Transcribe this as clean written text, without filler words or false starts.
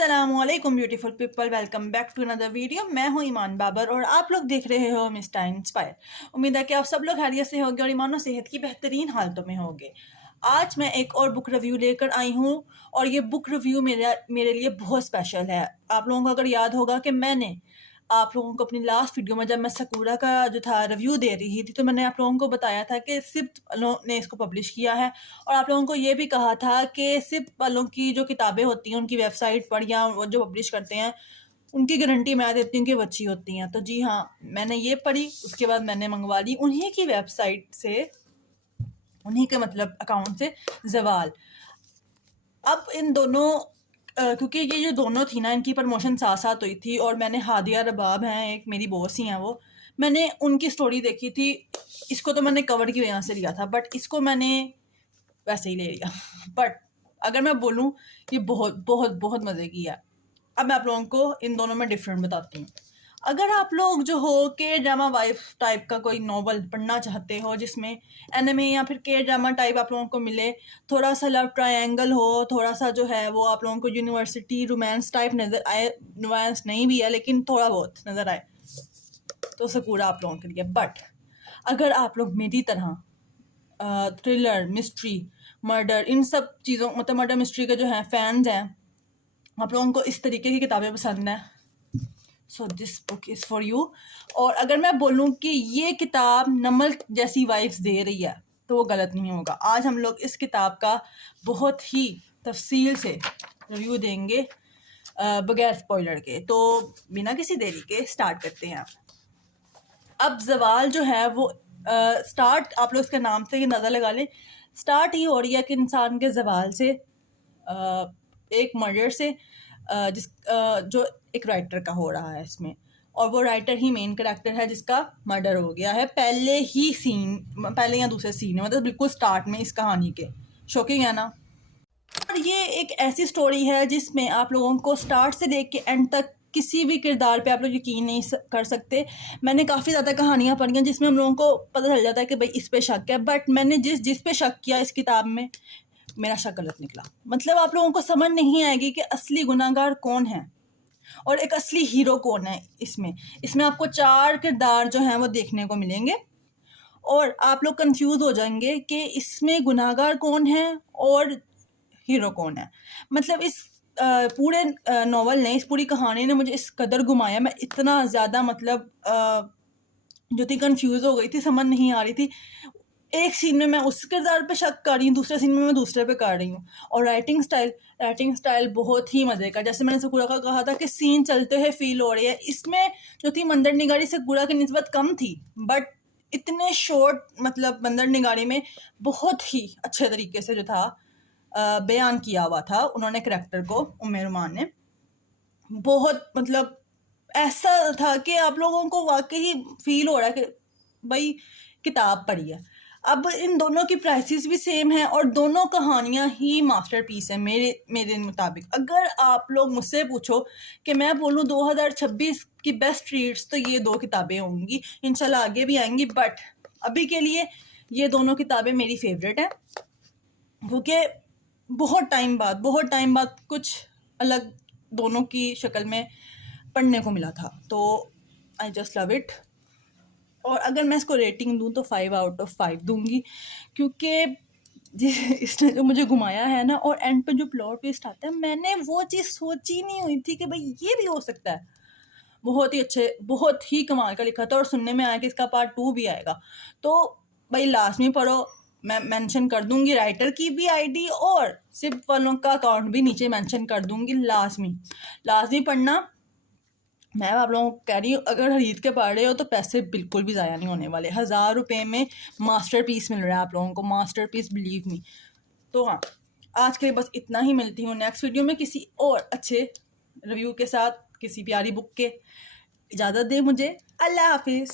अस्सलामुअलैकुम beautiful people, welcome back to another video. मैं हूं ईमान बाबर और आप लोग देख रहे हो मिस्टर इंस्पायर। उम्मीद है कि आप सब लोग खैरियत से होंगे और ईमान और सेहत की बेहतरीन हालतों में होंगे। आज मैं एक और बुक रिव्यू लेकर आई हूं और ये बुक रिव्यू मेरे लिए बहुत स्पेशल है। आप लोगों को अगर याद होगा कि मैंने आप लोगों को अपनी लास्ट वीडियो में जब मैं सकूरा का जो था रिव्यू दे रही थी तो मैंने आप लोगों को बताया था कि सिप्त वालों ने इसको पब्लिश किया है और आप लोगों को ये भी कहा था कि सिप्त वालों की जो किताबें होती हैं उनकी वेबसाइट पर या वो जो पब्लिश करते हैं उनकी गारंटी मैं देती हूँ कि वो अच्छी होती हैं। तो जी हाँ, मैंने ये पढ़ी, उसके बाद मैंने मंगवा ली उन्हीं की वेबसाइट से, उन्हीं के मतलब अकाउंट से ज़वाल। अब इन दोनों क्योंकि ये जो दोनों थी ना, इनकी प्रमोशन साथ साथ हुई थी और मैंने हादिया रबाब हैं, एक मेरी बॉस ही हैं वो, मैंने उनकी स्टोरी देखी थी। इसको तो मैंने कवर की वजह से लिया था बट इसको मैंने वैसे ही ले लिया बट अगर मैं बोलूँ ये बहुत बहुत बहुत मज़े की है। अब मैं आप लोगों को इन दोनों में डिफरेंट बताती हूँ। अगर आप लोग जो हो के ड्रामा वाइफ टाइप का कोई नॉवल पढ़ना चाहते हो जिसमें एनिमे या फिर के ड्रामा टाइप आप लोगों को मिले, थोड़ा सा लव ट्रायंगल हो, थोड़ा सा जो है वो आप लोगों को यूनिवर्सिटी रोमांस टाइप नज़र आए, रोमांस नहीं भी है लेकिन थोड़ा बहुत नज़र आए, तो सकूरा आप लोगों के लिए। बट अगर आप लोग मेरी तरह थ्रिलर, मिस्ट्री, मर्डर, इन सब चीज़ों मतलब मर्डर मिस्ट्री के जो हैं फैंस हैं, आप लोगों को इस तरीके की किताबें पसंद हैं, so this book is for you. और अगर मैं बोलूँ कि ये किताब नमक जैसी वाइब्स दे रही है तो वो गलत नहीं होगा। आज हम लोग इस किताब का बहुत ही तफसील से रिव्यू देंगे बगैर स्पॉइलर के। तो बिना किसी देरी के स्टार्ट करते हैं। अब ज़वाल जो है वो स्टार्ट आप लोग इसके नाम से ये नज़र लगा लें, स्टार्ट ही हो रही है कि इंसान के ज़वाल से, एक मर्डर से, जो एक राइटर का हो रहा है इसमें, और वो राइटर ही मेन कैरेक्टर है जिसका मर्डर हो गया है पहले ही सीन, पहले या दूसरे सीन में, मतलब बिल्कुल स्टार्ट में इस कहानी के। शॉकिंग है ना। और ये एक ऐसी स्टोरी है जिसमें आप लोगों को स्टार्ट से लेके एंड तक किसी भी किरदार पे आप लोग यकीन नहीं कर सकते। मैंने काफ़ी ज़्यादा कहानियाँ पढ़ी हैं जिसमें हम लोगों को पता चल जाता है कि भाई इस पे शक है, बट मैंने जिस पे शक किया इस किताब में मेरा शक गलत निकला। मतलब आप लोगों को समझ नहीं आएगी कि असली गुनाहगार कौन है और एक असली हीरो कौन है। इसमें आपको 4 किरदार जो हैं वो देखने को मिलेंगे और आप लोग कंफ्यूज हो जाएंगे कि इसमें गुनाहगार कौन है और हीरो कौन है। मतलब इस पूरे नॉवल ने, इस पूरी कहानी ने मुझे इस कदर घुमाया, मैं इतना ज़्यादा मतलब जो थी कंफ्यूज हो गई थी, समझ नहीं आ रही थी। एक सीन में मैं उस किरदार पे शक कर रही हूँ, दूसरे सीन में मैं दूसरे पे कर रही हूँ। और राइटिंग स्टाइल बहुत ही मज़े का। जैसे मैंने सकूरा का कहा था कि सीन चलते हुए फील हो रही है, इसमें जो थी मंजर निगारी सकूरा की निस्बत कम थी बट इतने शॉर्ट मतलब मंजर निगारी में बहुत ही अच्छे तरीके से जो था बयान किया हुआ था उन्होंने करैक्टर को, उम्मे रुमान ने। बहुत मतलब ऐसा था कि आप लोगों को वाकई फील हो रहा है कि भाई किताब पढ़ी है। अब इन दोनों की प्राइसेस भी सेम हैं और दोनों कहानियाँ ही मास्टरपीस हैं मेरे मुताबिक। अगर आप लोग मुझसे पूछो कि मैं बोलूँ 2026 की बेस्ट रीड्स, तो ये 2 किताबें होंगी, इंशाल्लाह आगे भी आएंगी, बट अभी के लिए ये दोनों किताबें मेरी फेवरेट हैं क्योंकि बहुत टाइम बाद कुछ अलग दोनों की शक्ल में पढ़ने को मिला था। तो आई जस्ट लव इट। और अगर मैं इसको रेटिंग दूँ तो 5 आउट ऑफ 5 दूंगी क्योंकि इसने जो मुझे घुमाया है ना, और एंड पे जो प्लॉट ट्विस्ट आता है, मैंने वो चीज़ सोची नहीं हुई थी कि भाई ये भी हो सकता है। बहुत ही अच्छे, बहुत ही कमाल का लिखा था और सुनने में आया कि इसका पार्ट 2 भी आएगा। तो भाई लास्ट में पढ़ो, मैं मेंशन कर दूंगी राइटर की भी आईडी और सिप वालों का अकाउंट भी नीचे मेंशन कर दूंगी। लाजमी पढ़ना। मैं आप लोगों को कह रही हूँ, अगर खरीद के पढ़ रहे हो तो पैसे बिल्कुल भी ज़ाया नहीं होने वाले। 1000 रुपये में मास्टरपीस मिल रहा है आप लोगों को, मास्टरपीस, बिलीव मी। तो हाँ, आज के लिए बस इतना ही। मिलती हूँ नेक्स्ट वीडियो में किसी और अच्छे रिव्यू के साथ, किसी प्यारी बुक के। इजाज़त दे मुझे। अल्लाह हाफिज़।